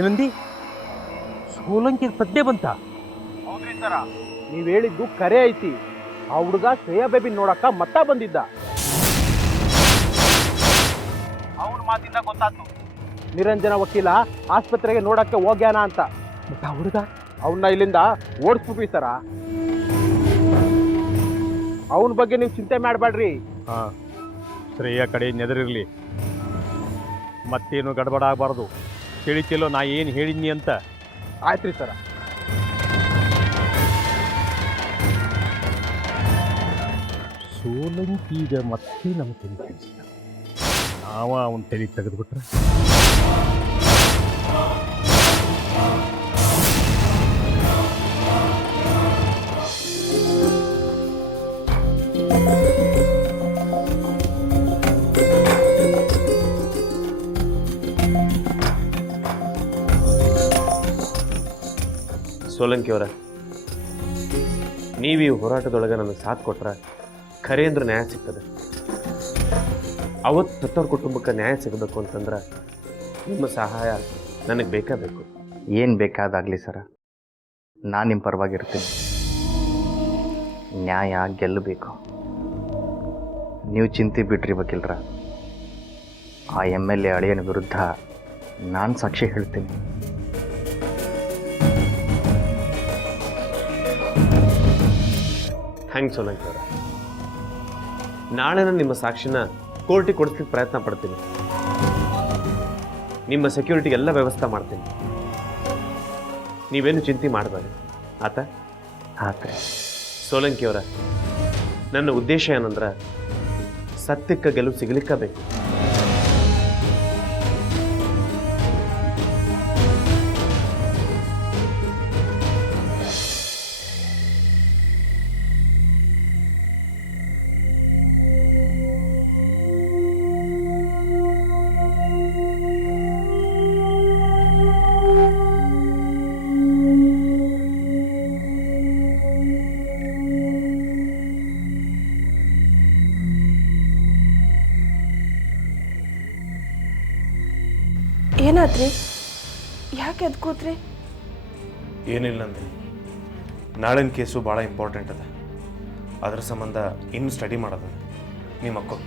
ಏನಂದಿ? ಸೋಲಂಕಿ ಪ್ರಜ್ಞೆ ಬಂತ? ಹೌದ್ರಿ ಸರ, ನೀವ್ ಹೇಳಿದ್ದು ಕರೆ ಐತಿ. ಆ ಹುಡುಗ ಶ್ರೇಯಾ ಬೇಬಿ ನೋಡಕ್ಕ ಮತ್ತ ಬಂದಿದ್ದ. ಅವನ ಮಾತಿಂದ ಗೊತ್ತಾಯ್ತು ನಿರಂಜನ ವಕೀಲ ಆಸ್ಪತ್ರೆಗೆ ನೋಡಕ್ಕೆ ಹೋಗ್ಯಾನ ಅಂತ. ಮತ್ತ ಆ ಹುಡುಗ ಅವನ್ನ ಇಲ್ಲಿಂದ ಓಡಿಸ್ಬಿಟ್ವಿ ಸರ. ಅವನ ಬಗ್ಗೆ ನೀವು ಚಿಂತೆ ಮಾಡಬೇಡ್ರಿ. ಹಾ, ಶ್ರೇಯ ಕಡೆ ನೆದರಿರ್ಲಿ, ಮತ್ತೇನು ಗಡಬಡ ಆಗಬಾರ್ದು. ತಿಳಿತಿಲ್ಲೋ ನಾ ಏನು ಹೇಳಿದ್ನಿ ಅಂತ? ಆಯ್ತ್ರಿ ಸರ. ಸೋಲಂಕೀಗ ಮತ್ತೆ ನಮ್ಮ ತಲೆ ಕೆಡಿಸಿದ. ನಾವ ಅವನ ತಲೆ ತೆಗೆದುಬಿಟ್ರೆ ಸೋಲಂಕಿ ಅವರ, ನೀವು ಈ ಹೋರಾಟದೊಳಗೆ ನನಗೆ ಸಾಥ್ ಕೊಟ್ರೆ ಖರೆ ಅಂದ್ರೆ ನ್ಯಾಯ ಸಿಗ್ತದೆ. ಅವತ್ತು ಸತ್ತವ್ರ ಕುಟುಂಬಕ್ಕೆ ನ್ಯಾಯ ಸಿಗಬೇಕು ಅಂತಂದ್ರೆ ನಿಮ್ಮ ಸಹಾಯ ನನಗೆ ಬೇಕಾಗಬೇಕು. ಏನು ಬೇಕಾದಾಗಲಿ ಸರ, ನಾನು ನಿಮ್ಮ ಪರವಾಗಿರ್ತೀನಿ. ನ್ಯಾಯ ಗೆಲ್ಲಬೇಕು. ನೀವು ಚಿಂತೆ ಬಿಡ್ರಿ ವಕೀಲ್ರ. ಆ MLA ಅಳಿಯನ ವಿರುದ್ಧ ನಾನು ಸಾಕ್ಷಿ ಹೇಳ್ತೀನಿ. ಥ್ಯಾಂಕ್ಸ್ ಸೋಲಂಕಿ ಅವರ. ನಾಳೆ ನಾನು ನಿಮ್ಮ ಸಾಕ್ಷಿನ ಕೋರ್ಟಿಗೆ ಕೊಡಿಸ್ಲಿಕ್ಕೆ ಪ್ರಯತ್ನ ಪಡ್ತೀನಿ. ನಿಮ್ಮ ಸೆಕ್ಯೂರಿಟಿಗೆ ಎಲ್ಲ ವ್ಯವಸ್ಥೆ ಮಾಡ್ತೀನಿ. ನೀವೇನು ಚಿಂತೆ ಮಾಡಬೇಡಿ, ಆತ? ಆತ್ರಿ. ಸೋಲಂಕಿ ಅವರ, ನನ್ನ ಉದ್ದೇಶ ಏನಂದ್ರೆ ಸತ್ಯಕ್ಕೆ ಗೆಲುವು ಸಿಗಲಿಕ್ಕ ಬೇಕು. ಏನಾದ್ರಿ? ಯಾಕೆ ಎದ್ದು ಕೂತ್ರಿ? ಏನಿಲ್ಲ ಅಂದ್ರೆ ನಾಳಿನ ಕೇಸು ಭಾಳ ಇಂಪಾರ್ಟೆಂಟ್ ಅದ. ಅದ್ರ ಸಂಬಂಧ ಇನ್ನು ಸ್ಟಡಿ ಮಾಡೋದ. ನಿಮ್ಮ ಅಕ್ಕ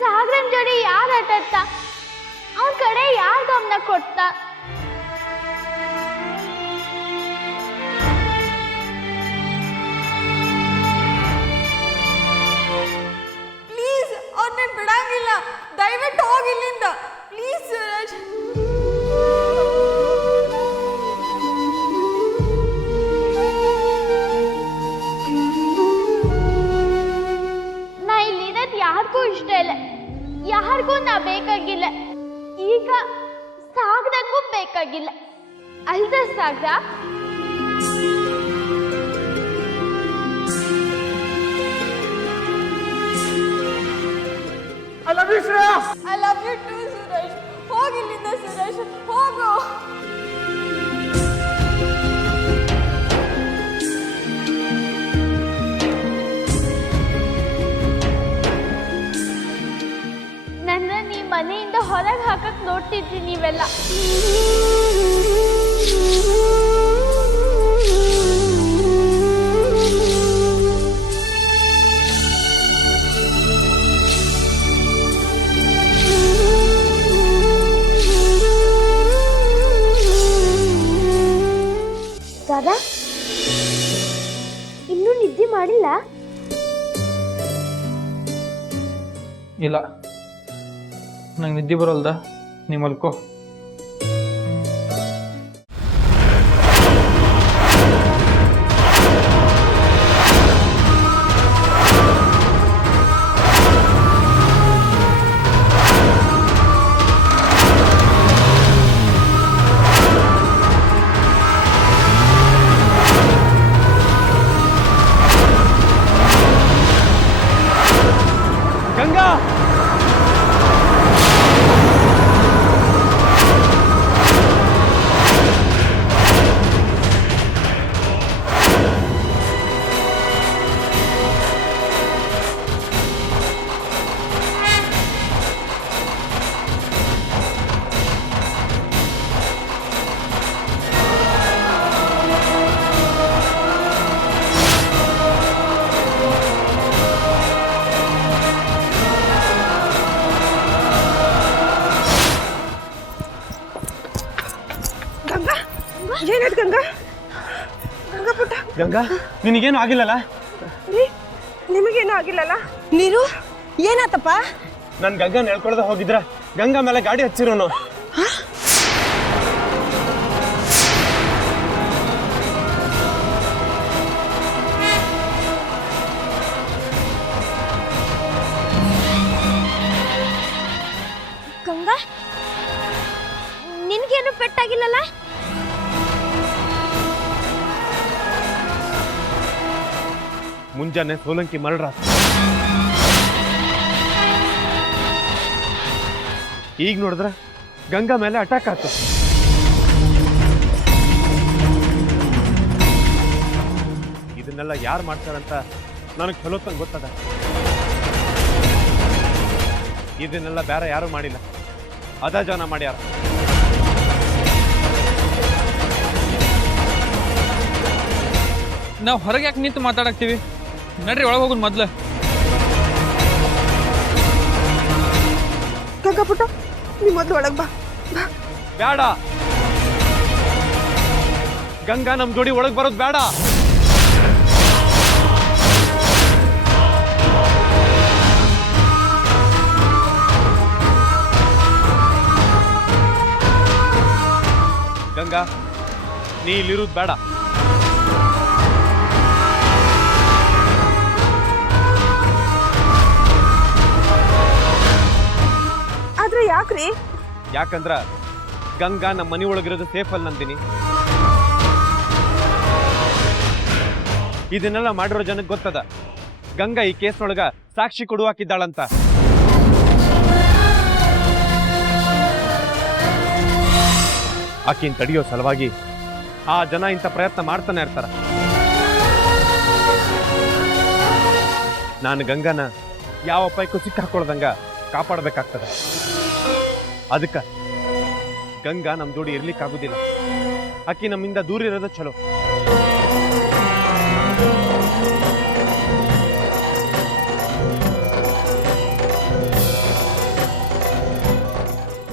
ಸಾಗರನ್ ಜೋಡಿ ಯಾರು ಆಟಾಡ್ತ, ಅವನ ಕಡೆ ಯಾರು ಗಮನ ಕೊಡ್ತಾ? ಪ್ಲೀಸ್, ಅವ್ರನ್ನ ಬಿಡಂಗಿಲ್ಲ. ದಯವಿಟ್ಟು ಹೋಗಿಲ್ಲಿಂದ ಪ್ಲೀಸ್ ಸುರೇಶ್. ನಾ ಇಲ್ಲಿರೋದು ಯಾರಿಗೂ ಇಷ್ಟ ಇಲ್ಲ, ಯಾರಿಗೂ ನಾ ಬೇಕಾಗಿಲ್ಲ. ಈಗ ಸಾಗರಕ್ಕೂ ಬೇಕಾಗಿಲ್ಲ ಅಲ್ದ ಸಾಗರ? I love you too, Suresh. ಹೋಗಿಲ್ಲಿಂದ Suresh, ಹೋಗು. ನನ್ನ ನೀ ಮನೆಯಿಂದ ಹೊರಗೆ ಹಾಕಕ್ ನೋಡ್ತಿದ್ರಿ ನೀವೆಲ್ಲ. ಇನ್ನೂ ನಿದ್ದೆ ಮಾಡಿಲ್ಲ? ಇಲ್ಲ, ನಂಗೆ ನಿದ್ದೆ ಬರೋಲ್ದ, ನೀ ಮಲ್ಕೋ. ಗಂಗಾ ಏನಾಯ್ತು ಗಂಗಾ? ಗಂಗಾ ಪುಟ್ಟ, ಗಂಗಾ ನಿನಗೇನು ಆಗಿಲ್ಲಲ್ಲ? ರೀ ನಿಮಗೇನು ಆಗಿಲ್ಲಲ್ಲ? ನೀರು ಏನಾತಪ್ಪ? ನಾನು ಗಂಗಾ ಹೇಳ್ಕೊಳ್ದೆ ಹೋಗಿದ್ರ ಗಂಗಾ ಮೇಲೆ ಗಾಡಿ ಹಚ್ಚಿರೋನು. ಗಂಗಾ, ನಿನ್ಗೇನು ಪೆಟ್ಟಾಗಿಲ್ಲಲ್ಲ? ಮುಂಜಾನೆ ಸೋಲಂಕಿ ಮರಳ್ರ. ಈಗ ನೋಡಿದ್ರ ಗಂಗಾ ಮೇಲೆ ಅಟ್ಯಾಕ್ ಆಯ್ತು. ಇದನ್ನೆಲ್ಲ ಯಾರು ಮಾಡ್ತಾರಂತ ನನಗೆ ಚಲೋ ತಂಗ ಗೊತ್ತದ. ಇದನ್ನೆಲ್ಲ ಬೇರೆ ಯಾರು ಮಾಡಿಲ್ಲ, ಅದ ಜನ ಮಾಡ್ಯಾರ. ನಾವು ಹೊರಗೆ ಯಾಕೆ ನಿಂತು ಮಾತಾಡಕ್ತೀವಿ? ನಡ್ರಿ ಒಳಗೆ ಹೋಗೋದು ಮೊದ್ಲು. ಗಂಗಾ ಪುಟ್ಟ, ನೀ ಮೊದ್ಲು ಒಳಗೆ ಬಾ. ಬೇಡ, ಗಂಗಾ ನಮ್ ಜೋಡಿ ಒಳಗೆ ಬರೋದು ಬೇಡ. ಗಂಗಾ, ನೀ ಇಲ್ಲಿರೋದು ಬೇಡ. ಆದ್ರೆ ಯಾಕ್ರಿ? ಯಾಕಂದ್ರ ಗಂಗಾ ನಮ್ಮ ಮನೆ ಒಳಗಿರೋದು ಸೇಫ್ ಅಲ್ಲ ನಂದಿನಿ. ಇದನ್ನೆಲ್ಲ ಮಾಡಿರೋ ಜನಕ್ಕೆ ಗೊತ್ತದ ಗಂಗಾ ಈ ಕೇಸ್ನೊಳಗ ಸಾಕ್ಷಿ ಕೊಡುವಾಕಿದ್ದಾಳಂತ. ಆಕಿನ್ ತಡೆಯೋ ಸಲುವಾಗಿ ಆ ಜನ ಇಂಥ ಪ್ರಯತ್ನ ಮಾಡ್ತಾನೆ ಇರ್ತಾರ. ನಾನು ಗಂಗಾನ ಯಾವ ಅಪಾಯಕ್ಕೂ ಸಿಕ್ಕಾಕೊಳ್ದಂಗ ಕಾಪಾಡಬೇಕಾಗ್ತದೆ. ಅದಕ್ಕೆ ಗಂಗಾ ನಮ್ಮ ಜೋಡಿ ಇರ್ಲಿಕ್ಕಾಗುದಿಲ್ಲ. ಆಕಿ ನಮ್ಮಿಂದ ದೂರ ಇರೋದು ಚಲೋ.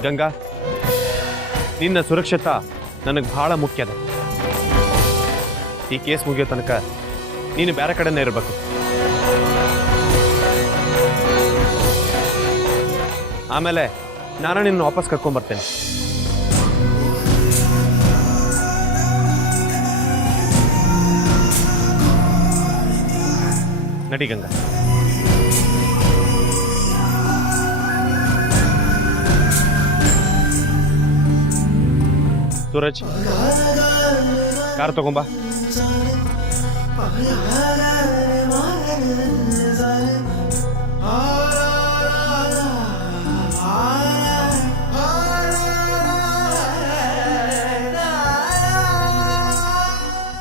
ಗಂಗಾ, ನಿನ್ನ ಸುರಕ್ಷತಾ ನನಗೆ ಬಹಳ ಮುಖ್ಯದ. ಈ ಕೇಸ್ ಮುಗಿಯೋ ತನಕ ನೀನು ಬೇರೆ ಕಡೆನೇ ಇರಬೇಕು. ಆಮೇಲೆ ನಾನು ನಿನ್ನ ವಾಪಸ್ ಕರ್ಕೊಂಡ್ಬರ್ತೇನೆ. ನಡಿ ಗಂಗಾ. ಸೂರಜ್, ಕಾರ್ ತಗೊಂಬಾ.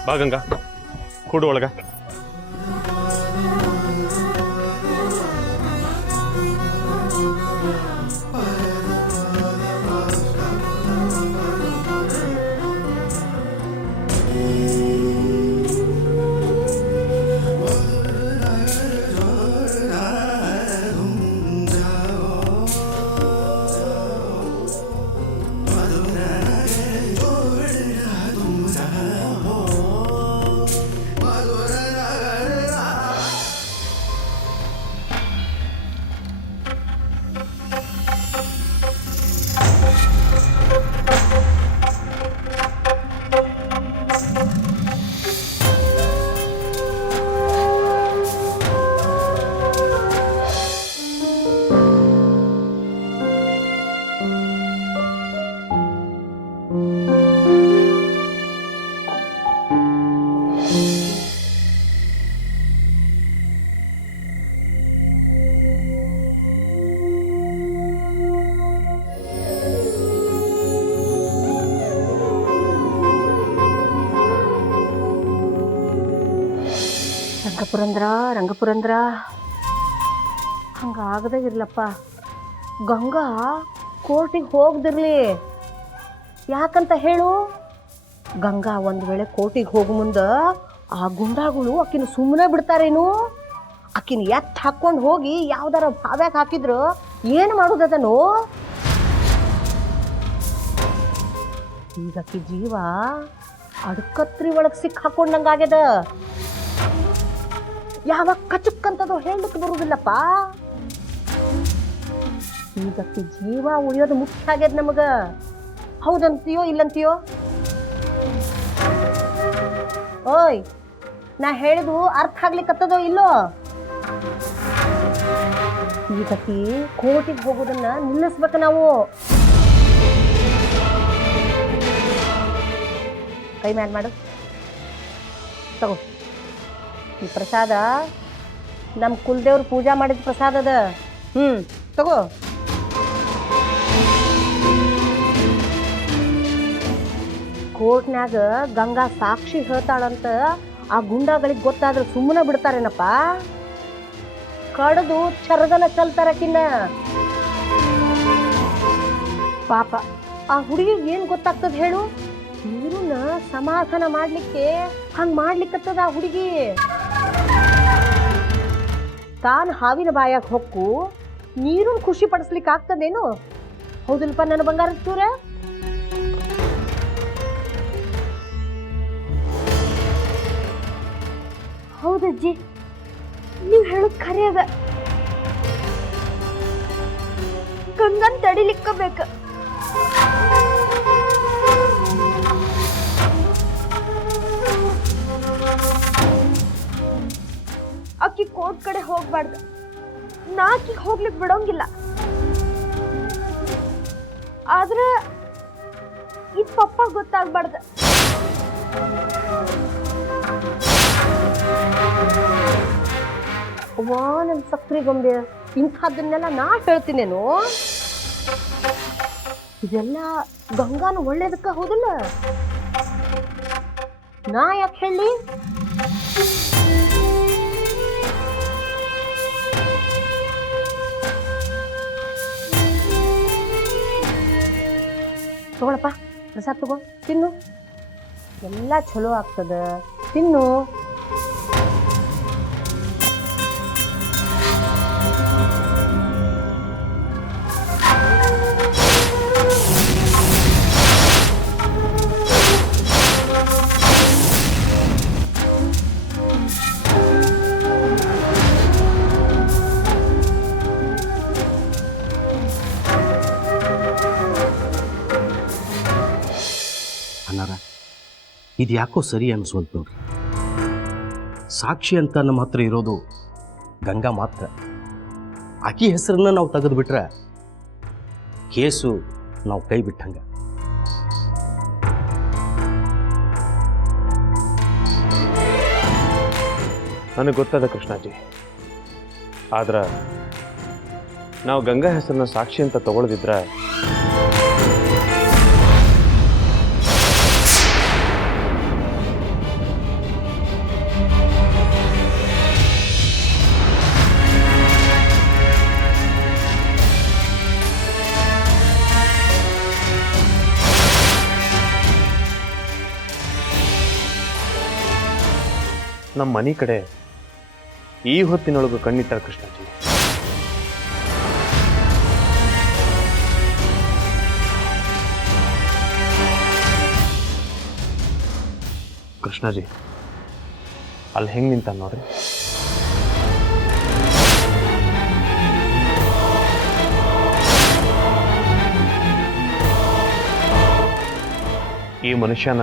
ಬಾ ಗಂಗಾ, ಕೂಡು ಒಳಗ. ರಂಗಪುರಂದ್ರ ಹಂಗಾಗದೇ ಇರ್ಲಪ್ಪ. ಗಂಗಾ ಕೋರ್ಟಿಗೆ ಹೋಗ್ದಿರ್ಲಿ. ಯಾಕಂತ ಹೇಳು, ಗಂಗಾ ಒಂದು ವೇಳೆ ಕೋರ್ಟಿಗೆ ಹೋಗೋ ಮುಂದೆ ಆ ಗುಂಡಾಗಳು ಆಕಿನ ಸುಮ್ಮನೆ ಬಿಡ್ತಾರೇನು? ಆಕಿನ ಎತ್ತು ಹಾಕ್ಕೊಂಡು ಹೋಗಿ ಯಾವ್ದಾರ ಬಾವ್ಯಾಗ ಹಾಕಿದ್ರು ಏನು ಮಾಡೋದದನು? ಈಗ ಆಕಿ ಜೀವ ಅಡ್ಕತ್ರಿ ಒಳಗೆ ಸಿಕ್ಕ ಹಾಕೊಂಡಂಗಾಗ್ಯದ. ಯಾವಾಗ ಕಚಕ್ಕಂತದೋ ಹೇಳಲಿಕ್ಕೆ ಬರುವುದಿಲ್ಲಪ್ಪ. ಈಗ ಆಕಿ ಜೀವ ಉಳಿಯೋದು ಮುಖ್ಯ ಆಗ್ಯದ ನಮಗ. ಹೌದಂತೀಯೋ ಇಲ್ಲಂತೀಯೋ? ಓಯ್, ನಾ ಹೇಳಿದು ಅರ್ಥ ಆಗ್ಲಿಕ್ಕತ್ತದೋ ಇಲ್ಲೋ? ಈಗ ಆಕಿ ಕೋರ್ಟಿಗೆ ಹೋಗೋದನ್ನ ನಿಲ್ಲಿಸ್ಬೇಕು ನಾವು. ಕೈ ಮ್ಯಾಲ್ ಮಾಡು, ತಗೋ. ಈ ಪ್ರಸಾದ ನಮ್ಮ ಕುಲದೇವ್ರ ಪೂಜಾ ಮಾಡಿದ ಪ್ರಸಾದ ಅದ. ತಗೋ. ಕೋರ್ಟ್ನ್ಯಾಗ ಗಂಗಾ ಸಾಕ್ಷಿ ಹೇಳ್ತಾಳಂತ ಆ ಗುಂಡಾಗಳಿಗೆ ಗೊತ್ತಾದ್ರೆ ಸುಮ್ಮನೆ ಬಿಡ್ತಾರೇನಪ್ಪ? ಕಡ್ದು ಚರಗನ ಚಲ್ತಾರಕಿನ್ನ. ಪಾಪ ಆ ಹುಡುಗಿಗೆ ಏನು ಗೊತ್ತಾಗ್ತದ ಹೇಳು? ನೀರನ್ನ ಸಮಾಧಾನ ಮಾಡ್ಲಿಕ್ಕೆ ಹಂಗೆ ಮಾಡ್ಲಿಕ್ಕತ್ತದ ಆ ಹುಡುಗಿ. ತಾನು ಹಾವಿನ ಬಾಯಾಗ ಹೊಕ್ಕು ನೀರನ್ನು ಖುಷಿ ಪಡಿಸ್ಲಿಕ್ಕೆ ಆಗ್ತದೇನು? ಹೌದಿಲ್ಪ ನನ್ನ ಬಂಗಾರದ ಚೂರ? ಹೌದಜ್ಜಿ, ನೀವು ಹೇಳೋದು ಖರೆ ಅದ. ಗಂಗನ್ ತಡಿಲಿಕ್ಕಬೇಕ. ಅಕ್ಕಿ ಕೋರ್ಟ್ ಕಡೆ ಹೋಗ್ಬಾರ್ದು. ನಾ ಆಕಿಗೆ ಹೋಗ್ಲಿಕ್ಕೆ ಬಿಡೋಂಗಿಲ್ಲ. ಆದ್ರೆ ಇದು ಪಪ್ಪ ಗೊತ್ತಾಗ್ಬಾರ್ದು. ಅವ್ವಾ ನನ್ನ ಸಕ್ರೆ ಗೊಂಬೆ, ಇಂಥದ್ದನ್ನೆಲ್ಲ ನಾ ಹೇಳ್ತೀನೇನು? ಇದೆಲ್ಲ ಗಂಗಾನು ಒಳ್ಳೇದಕ್ಕ ಹೌದಿಲ್ಲ? ನಾ ಯಾಕೆ ಹೇಳಿ? ತಗೊಳಪ್ಪ, ಪ್ರಸಾದ ತಗೋ, ತಿನ್ನು. ಎಲ್ಲ ಚಲೋ ಆಗ್ತದ, ತಿನ್ನು. ಇದು ಯಾಕೋ ಸರಿ ಅನಿಸ್ವಲ್ತು ನೋಡ್ರಿ. ಸಾಕ್ಷಿ ಅಂತ ನಮ್ಮ ಹತ್ರ ಇರೋದು ಗಂಗಾ ಮಾತ್ರ. ಆಕಿ ಹೆಸರನ್ನ ನಾವು ತೆಗೆದು ಬಿಟ್ರೆ ಕೇಸು ನಾವು ಕೈ ಬಿಟ್ಟಂಗ. ನನಗೆ ಗೊತ್ತದ ಕೃಷ್ಣಾಜಿ, ಆದ್ರೆ ನಾವು ಗಂಗಾ ಹೆಸರನ್ನ ಸಾಕ್ಷಿ ಅಂತ ತಗೊಳ್ದಿದ್ರೆ ನಮ್ಮ ಮನೆ ಕಡೆ ಈ ಹೊತ್ತಿನೊಳಗೂ ಕಣ್ಣಿಟ್ಟಾರ ಕೃಷ್ಣಾಜಿ. ಕೃಷ್ಣಾಜಿ ಅಲ್ಲಿ ಹೆಂಗೆ ನಿಂತ ನೋಡ್ರಿ. ಈ ಮನುಷ್ಯನ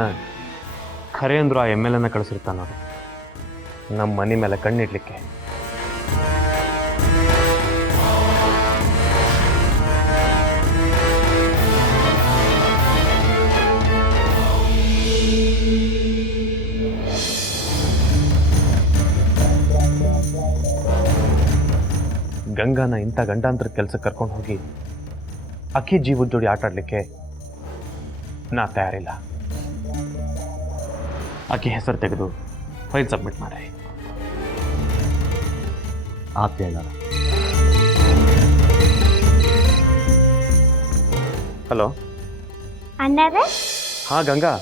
ಖರೆ ಅಂದ್ರು ಆ MLA ಕಳಿಸಿರ್ತಾನ ನೋಡಿ ನಮ್ಮ ಮನೆ ಮೇಲೆ ಕಣ್ಣಿಡ್ಲಿಕ್ಕೆ. ಗಂಗಾನ ಇಂಥ ಗಂಡಾಂತರ ಕೆಲಸಕ್ಕೆ ಕರ್ಕೊಂಡು ಹೋಗಿ ಅಕ್ಕಿ ಜೀವದ ಜೋಡಿ ಆಟ ಆಡಲಿಕ್ಕೆ ನಾ ತಯಾರಿಲ್ಲ. ಆಕೆ ಹೆಸರು ತೆಗೆದು ಫೈಲ್ ಸಬ್ಮಿಟ್ ಮಾಡಿ. ಆತೇಳ. ಹಲೋ. ಅಣ್ಣಾರೆ ಹಾಂ ಗಂಗಾ.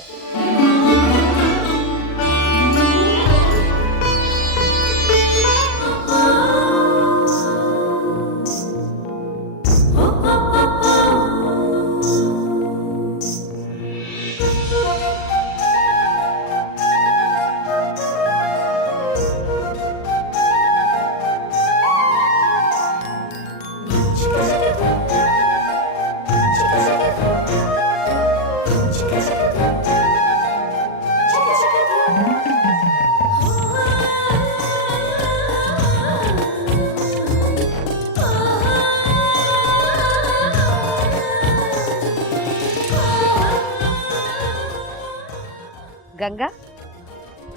ಗಂಗಾ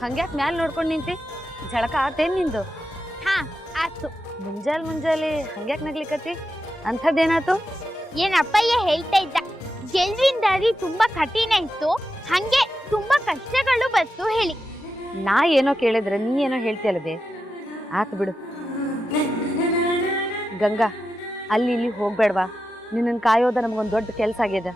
ಹಂಗ್ಯಾಕೆ ಮ್ಯಾಲೆ ನೋಡ್ಕೊಂಡು ನಿಂತಿ? ಝಳಕ ಆತೇನ್ ನಿಂದು? ಹಾ ಆತು. ಮುಂಜಾಲೆ ಹಂಗ್ಯಾಕೆ ನಗ್ಲಿಕತ್ತಿ? ಅಂಥದ್ದೇನಾತು? ಏನ್ ಅಪ್ಪಯ್ಯ ಹೇಳ್ತಾ ಇದ್ದ, ಗೆಲ್ವಿನ ದಾರಿ ತುಂಬಾ ಕಠಿಣ ಇತ್ತು, ಹಂಗೆ ತುಂಬಾ ಕಷ್ಟಗಳು ಬಂತು ಹೇಳಿ. ನಾ ಏನೋ ಕೇಳಿದ್ರೆ ನೀ ಏನೋ ಹೇಳ್ತಿಯಲ್ಲದೆ. ಆತು ಬಿಡು. ಗಂಗಾ, ಅಲ್ಲಿ ಇಲ್ಲಿ ಹೋಗ್ಬೇಡ್ವಾ? ನಿನ್ನನ್ನು ಕಾಯೋದ ನಮಗೊಂದು ದೊಡ್ಡ ಕೆಲಸ ಆಗ್ಯದ.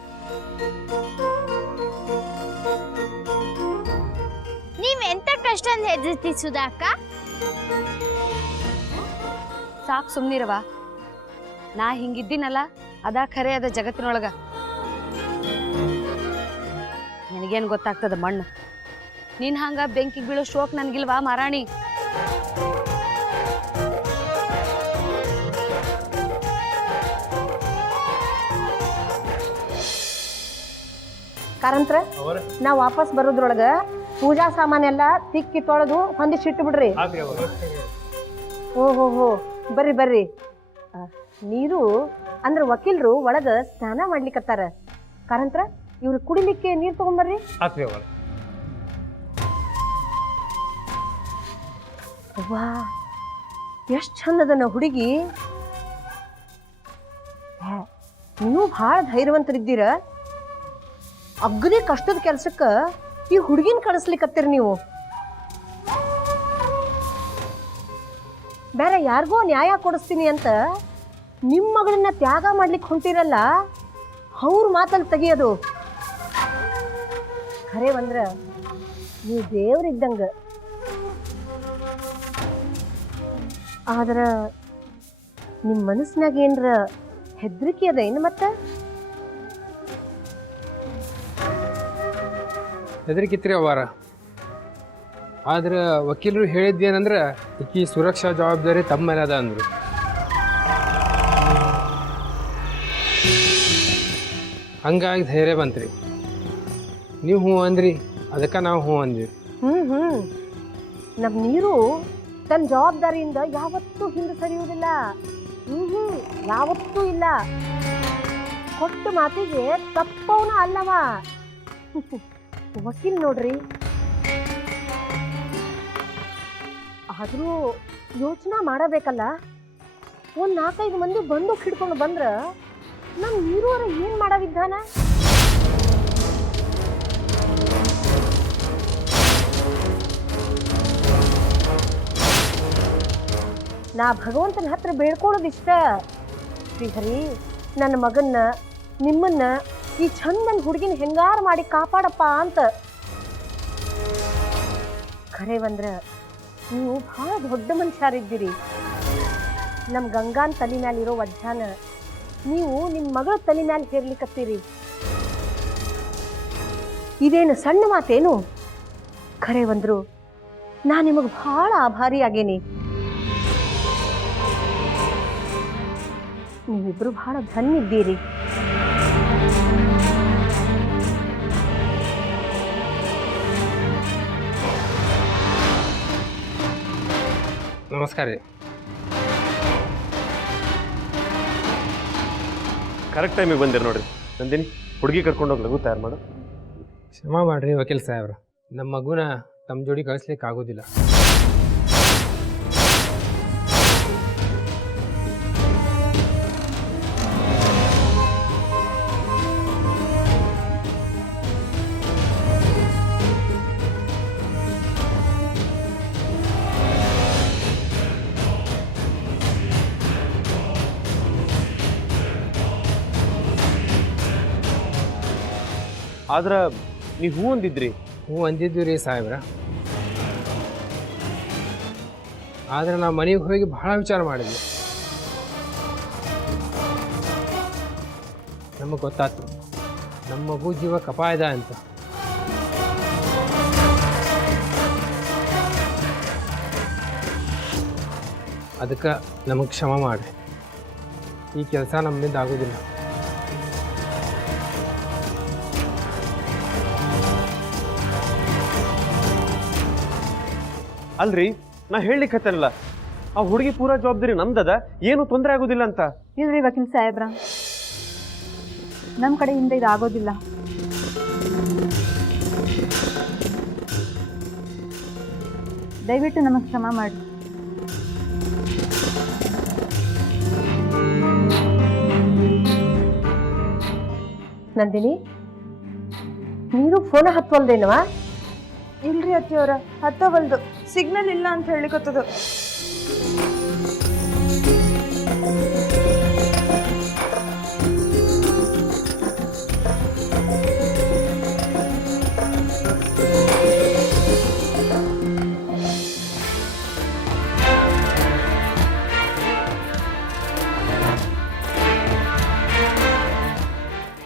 ನೀವೆಂತ ಕಷ್ಟ ಹೆದರ್ತಿ ಸುಧಾಕ? ಸಾಕು ಸುಮ್ನಿರವ. ನಾ ಹಿಂಗಿದ್ದೀನಲ್ಲ, ಅದ ಖರೆ ಅದ ಜಗತ್ತಿನೊಳಗ. ನಿನಗೇನು ಗೊತ್ತಾಗ್ತದ ಮಣ್ಣು? ನೀನ್ ಹಂಗ ಬೆಂಕಿಗೆ ಬೀಳೋ ಶೋಕ್ ನನ್ಗಿಲ್ವಾ ಮಾರಾಣಿ? ಕಾರಂತ್ರ ನಾ ವಾಪಸ್ ಬರೋದ್ರೊಳಗ ಪೂಜಾ ಸಾಮಾನೆಲ್ಲ ತಿಕ್ಕಿ ತೊಳೆದು ಹೊಂದಿಸಿಟ್ಟು ಬಿಡ್ರಿ. ಓಹೋ ಬರ್ರಿ ಬರ್ರಿ. ನೀರು ಅಂದ್ರ ವಕೀಲರು ಒಳಗ ಸ್ನಾನ ಮಾಡ್ಲಿಕ್ಕತ್ತಾರ. ಕಾರಂತ್ರ ಇವ್ರು ಕುಡಿಲಿಕ್ಕೆ ನೀರ್ ತಗೊಂಬರ್ರಿ. ವಾ, ಎಷ್ಟ್ ಚಂದದನ ಹುಡುಗಿ. ನೀವು ಭಾಳ ಧೈರ್ಯವಂತರಿದ್ದೀರ. ಅಗ್ರಿ ಕಷ್ಟದ ಕೆಲ್ಸಕ್ಕ ಈ ಹುಡುಗಿನ ಕಳಿಸ್ಲಿಕ್ಕತ್ತೀರಿ ನೀವು. ಬೇರೆ ಯಾರಿಗೋ ನ್ಯಾಯ ಕೊಡಿಸ್ತೀನಿ ಅಂತ ನಿಮ್ಮ ಮಗಳನ್ನ ತ್ಯಾಗ ಮಾಡ್ಲಿಕ್ಕೆ ಹೊಂಟಿರಲ್ಲ, ಅವ್ರ ಮಾತಲ್ಲಿ ತೆಗಿಯೋದು. ಖರೆ ಬಂದ್ರ ನೀವು ದೇವ್ರಿದ್ದಂಗ. ಆದ್ರ ನಿಮ್ಮ ಮನಸ್ಸಿನಾಗ ಏನ್ರ ಹೆದರಿಕೆ ಅದ ಏನು? ಮತ್ತೆ ಹೆದರಿಕಿತ್ರಿ ಅವಾರ. ಆದ್ರೆ ವಕೀಲರು ಹೇಳಿದ್ದೇನಂದ್ರೆ ಈಕಿ ಸುರಕ್ಷಾ ಜವಾಬ್ದಾರಿ ತಮ್ಮ ಮೇಲೆ ಅದ ಅಂದರು. ಹಂಗಾಗಿ ಧೈರ್ಯ ಬಂತ್ರಿ. ನೀವು ಹ್ಞೂ ಅಂದ್ರಿ, ಅದಕ್ಕೆ ನಾವು ಹ್ಞೂ ಅಂದ್ವಿ. ನಮ್ಮ ನೀರು ತನ್ನ ಜವಾಬ್ದಾರಿಯಿಂದ ಯಾವತ್ತೂ ಹಿಂದೆ ಸರಿಯುವುದಿಲ್ಲ. ಯಾವತ್ತೂ ಇಲ್ಲ. ಕೊಟ್ಟ ಮಾತಿಗೆ ತಪ್ಪವನ ಅಲ್ಲವ. ವಕೀಲ್ ನೋಡ್ರಿ. ಆದರೂ ಯೋಚನೆ ಮಾಡಬೇಕಲ್ಲ. ಒಂದು 4-5 ಮಂದಿ ಬಂದು ಹಿಡ್ಕೊಂಡು ಬಂದ್ರ ನಮ್ಮ ನೀರುವರ ಏನು ಮಾಡವಿದ್ದಾನ? ನಾ ಭಗವಂತನ ಹತ್ರ ಬೇಡ್ಕೊಳ್ಳೋದಿಷ್ಟ, ಶ್ರೀಹರಿ ನನ್ನ ಮಗನ್ನ, ನಿಮ್ಮನ್ನ, ಈ ಚಂದನ್ ಹುಡುಗಿನ ಹೆಂಗಾರ ಮಾಡಿ ಕಾಪಾಡಪ್ಪ ಅಂತ. ಖರೆ ಬಂದ್ರ ನೀವು ಭಾಳ ದೊಡ್ಡ ಮನುಷ್ಯರಿದ್ದೀರಿ. ನಮ್ಮ ಗಂಗಾನ್ ತಲೆ ಮ್ಯಾಲಿರೋ ವಜ್ಜಾನ ನೀವು ನಿಮ್ಮ ಮಗಳ ತಲೆ ಮ್ಯಾಲೆ ಹೇರ್ಲಿಕ್ಕತ್ತೀರಿ. ಇದೇನು ಸಣ್ಣ ಮಾತೇನು? ಖರೆ ಬಂದ್ರು ನಾ ನಿಮಗೆ ಭಾಳ ಆಭಾರಿ ಆಗೇನಿ. ನೀವಿಬ್ರು ಭಾಳ ಧನ್ಯ ಇದ್ದೀರಿ. ನಮಸ್ಕಾರ ರೀ. ಕರೆಕ್ಟ್ ಟೈಮಿಗೆ ಬಂದಿರಿ ನೋಡ್ರಿ. ನಂದಿನಿ, ಹುಡುಗಿ ಕರ್ಕೊಂಡೋಗಿ ಲಘು ತಯಾರು ಮಾಡು. ಕ್ಷಮಾ ಮಾಡ್ರಿ ವಕೀಲ್ ಸಾಹೇಬ್ರ, ನಮ್ಮ ಮಗುನ ತಮ್ಮ ಜೋಡಿ ಕಳಿಸ್ಲಿಕ್ಕೆ ಆಗೋದಿಲ್ಲ. ಆದ್ರೆ ನೀವು ಹೂ ಅಂದಿದ್ರಿ. ಹ್ಞೂ ಅಂದಿದ್ವಿ ರೀ ಸಾಹೇಬ್ರ. ಆದರೆ ನಾವು ಮನೆಗೆ ಹೋಗಿ ಭಾಳ ವಿಚಾರ ಮಾಡಿದ್ವಿ. ನಮಗೆ ಗೊತ್ತಾಯ್ತು ನಮ್ಮ ಮಗು ಜೀವಕ್ಕೆ ಅಪಾಯದ ಅಂತ. ಅದಕ್ಕೆ ನಮಗೆ ಕ್ಷಮ ಮಾಡಿ, ಈ ಕೆಲಸ ನಮ್ಮಿಂದ ಆಗೋದಿಲ್ಲ. ಅಲ್ರಿ, ನಾ ಹೇಳಲಿಕ್ಕತ್ತೇನಲ್ಲ, ಆ ಹುಡುಗಿ ಪೂರಾ ಜವಾಬ್ದಾರಿ ನಮ್ದದ, ಏನು ತೊಂದರೆ ಆಗೋದಿಲ್ಲ ಅಂತ. ಇಲ್ರಿ ವಕೀಲ್ ಸಾಹೇಬ್ರ, ನಮ್ಮ ಕಡೆಯಿಂದ ಇದು ಆಗೋದಿಲ್ಲ. ದಯವಿಟ್ಟು ನಮಗೆ ಕ್ಷಮ ಮಾಡಿ. ನಂದಿನಿ, ನೀನು ಫೋನ್ ಹತ್ವಲ್ದೇನವಾ? ಇಲ್ರಿ ಅತ್ತಿಯವರ, ಹತ್ತವಲ್ದು, ಸಿಗ್ನಲ್ ಇಲ್ಲ ಅಂತ ಹೇಳಿಕೊತ್ತದು.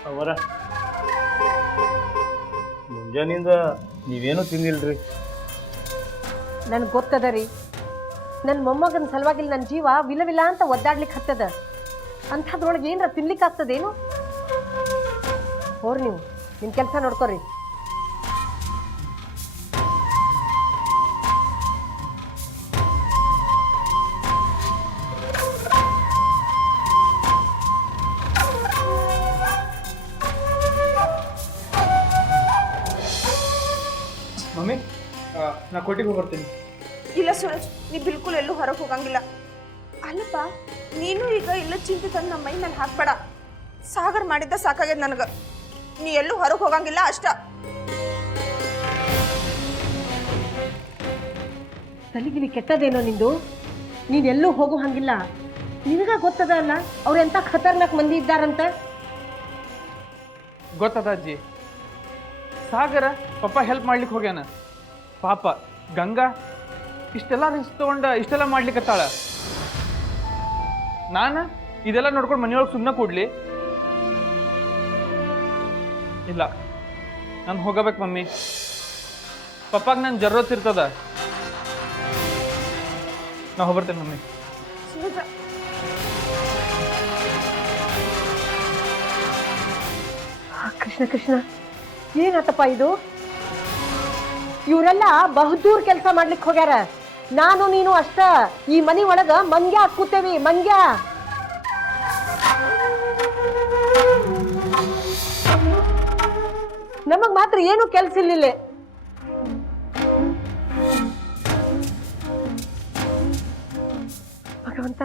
ಅವರ ಮುಂಜಾನಿಂದ ನೀವೇನು ತಿಂದಿಲ್ರಿ. ನನ್ಗೆ ಗೊತ್ತದ ರೀ, ನನ್ನ ಮೊಮ್ಮಗನ ಸಲುವಾಗಿ ನನ್ನ ಜೀವ ವಿಲವಿಲ್ಲ ಅಂತ ಒದ್ದಾಡ್ಲಿಕ್ಕೆ ಹತ್ತದ. ಅಂಥದ್ರೊಳಗೆ ಏನರ ತಿನ್ಲಿಕ್ಕೆ ಆಗ್ತದೇನು? ಹೋರಿ ನೀವು ನಿಮ್ಮ ಕೆಲಸ ನೋಡ್ಕೊರಿ. ಮಮ್ಮಿ, ನಾ ಕೊಟ್ಟಿಗೆ ಹೋಗಿ ಬರ್ತೀನಿ. ಇಲ್ಲ ಸುರೇಶ್, ನೀ ಬಿಲ್ಕುಲ್ ಎಲ್ಲೂ ಹೊರಗೆ ಹೋಗಂಗಿಲ್ಲ. ಅಲ್ಲಪ್ಪ, ನೀನು ಈಗ ಇಲ್ಲ ಚಿಂತೆ ತಂದು ನಮ್ಮ ಮೈ ಮೇಲೆ ಹಾಕ್ಬೇಡ. ಸಾಗರ್ ಮಾಡಿದ್ದ ಸಾಕಾಗ್ಯದ ನನಗೆ. ನೀ ಎಲ್ಲೂ ಹೊರಗೆ ಹೋಗಂಗಿಲ್ಲ ಅಷ್ಟ. ತಲೆಗಿಲಿ ಕೆಟ್ಟದೇನೋ ನಿಂದು. ನೀನೆಲ್ಲೂ ಹೋಗೋ ಹಂಗಿಲ್ಲ. ನಿನಗ ಗೊತ್ತದ ಅಲ್ಲ ಅವ್ರು ಎಂಥ ಖತರ್ನಾಕ್ ಮಂದಿ ಇದ್ದಾರಂತ. ಗೊತ್ತದ ಅಜ್ಜಿ, ಸಾಗರ ಪಪ್ಪ ಹೆಲ್ಪ್ ಮಾಡ್ಲಿಕ್ಕೆ ಹೋಗ್ಯಾನ. ಪಾಪ ಗಂಗಾ ಇಷ್ಟೆಲ್ಲ ರಿಸ್ಕ್ ತಗೊಂಡ ಇಷ್ಟೆಲ್ಲ ಮಾಡ್ಲಿಕ್ಕತ್ತಾಳ. ನಾನು ಇದೆಲ್ಲ ನೋಡ್ಕೊಂಡು ಮನೆಯೊಳಗೆ ಸುಮ್ಮನೆ ಕೂಡ್ಲಿ? ಇಲ್ಲ, ನಾನು ಹೋಗಬೇಕು ಮಮ್ಮಿ. ಪಪ್ಪಾಗ ನಾನು ಜರೂರತ್ ಇರ್ತದ. ನಾ ಹೋಗ್ಬರ್ತೇನೆ ಮಮ್ಮಿ. ಕೃಷ್ಣ ಕೃಷ್ಣ, ಏನಾತಪ್ಪ ಇದು? ಇವರೆಲ್ಲ ಬಹುದೂರ್ ಕೆಲಸ ಮಾಡ್ಲಿಕ್ಕೆ ಹೋಗ್ಯಾರ. ನಾನು ನೀನು ಅಷ್ಟ ಈ ಮನಿ ಒಳಗ ಮಂಗ್ಯ ಹಾಕೂತೇವಿ. ಮಂಗ್ಯ ನಮಗ್ ಮಾತ್ರ ಏನು ಕೆಲ್ಸ ಇಲ್ಲ. ಭಗವಂತ,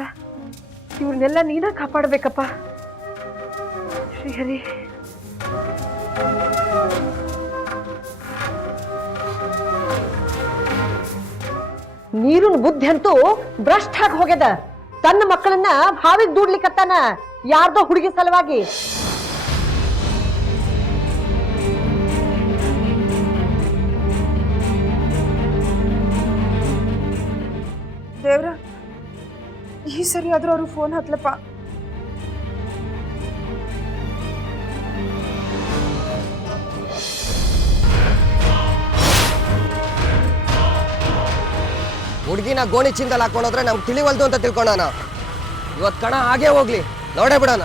ಇವ್ರನ್ನೆಲ್ಲ ನೀನ ಕಾಪಾಡ್ಬೇಕಪ್ಪ. ಶ್ರೀಹರಿ. ನೀರಿನ ಬುದ್ಧಿ ಅಂತೂ ಭ್ರಷ್ಟ ಆಗಿ ಹೋಗ್ಯದ. ತನ್ನ ಮಕ್ಕಳನ್ನ ಭಾವಿಗೆ ದೂಡ್ಲಿಕ್ಕತ್ತಾನ ಯಾರ್ದೋ ಹುಡುಗಿ ಸಲುವಾಗಿ. ದೇವ್ರ, ಈ ಸರಿ ಆದ್ರೂ ಅವ್ರಿಗೆ ಫೋನ್ ಹತ್ಲಪ್ಪ. ಹುಡುಗಿನ ಗೋಣಿ ಚಿಂದಲ್ಲಿ ಹಾಕೊಂಡೋದ್ರೆ ನಮ್ಗೆ ತಿಳಿವಲ್ದು ಅಂತ ತಿಳ್ಕೊಳ್ಳೋಣ. ಇವತ್ತು ಕಣ ಹಾಗೆ ಹೋಗ್ಲಿ, ನೋಡೇ ಬಿಡೋಣ.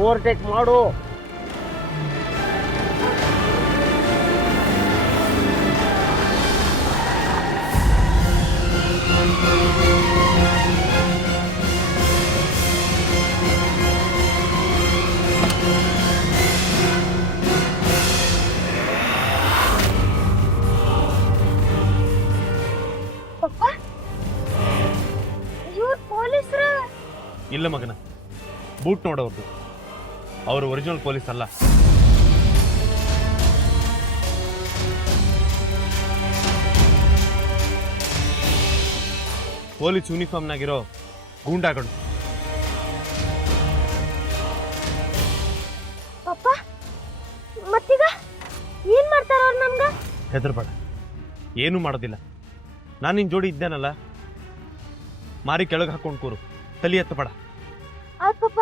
ಓವರ್ಟೇಕ್ ಮಾಡು. ಇಲ್ಲ ಮಗನ, ಬೂಟ್ ನೋಡೋರ್ದು. ಅವರು ಒರಿಜಿನಲ್ ಪೊಲೀಸ್ ಅಲ್ಲ. ಪೊಲೀಸ್ ಯೂನಿಫಾರ್ಮ್ನಾಗಿರೋ ಗೂಂಡಾಗಳು. ಪಪ್ಪ ಮತ್ತೀಗ ಏನ್ ಮಾಡ್ತಾರ ಅವ್ರು ನಮ್ಗ? ಹೆದರ್ಬೇಡ, ಏನೂ ಮಾಡೋದಿಲ್ಲ. ನಾನು ನಿನ್ನ ಜೋಡಿ ಇದ್ದೇನಲ್ಲ, ಮಾರಿ ಕೆಳಗೆ ಹಾಕೊಂಡು ಕೂರು, ತಲೆ ಎತ್ತಬೇಡ. ಆಯ್ತು ಪಪ್ಪ.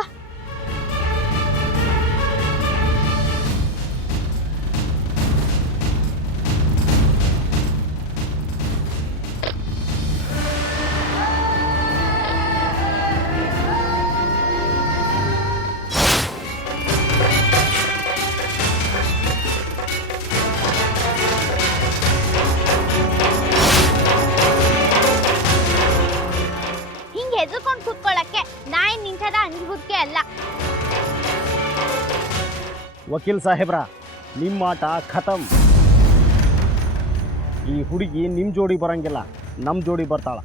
ಹಿಂಗೆ ಹೆದರ್ಕೊಂಡು ಕೂತ್ಕೊಳ್ಳಕ್ಕೆ ನಾಯಿ ನಿಂತದ ಅಂಜುಗುದ್ಕೆ ಅಲ್ಲ. ವಕೀಲ್ ಸಾಹೇಬ್ರ, ನಿಮ್ಮ ಆಟ ಖತಮ್. ಈ ಹುಡುಗಿ ನಿಮ್ಮ ಜೋಡಿ ಬರಂಗಿಲ್ಲ, ನಮ್ಮ ಜೋಡಿ ಬರ್ತಾಳ.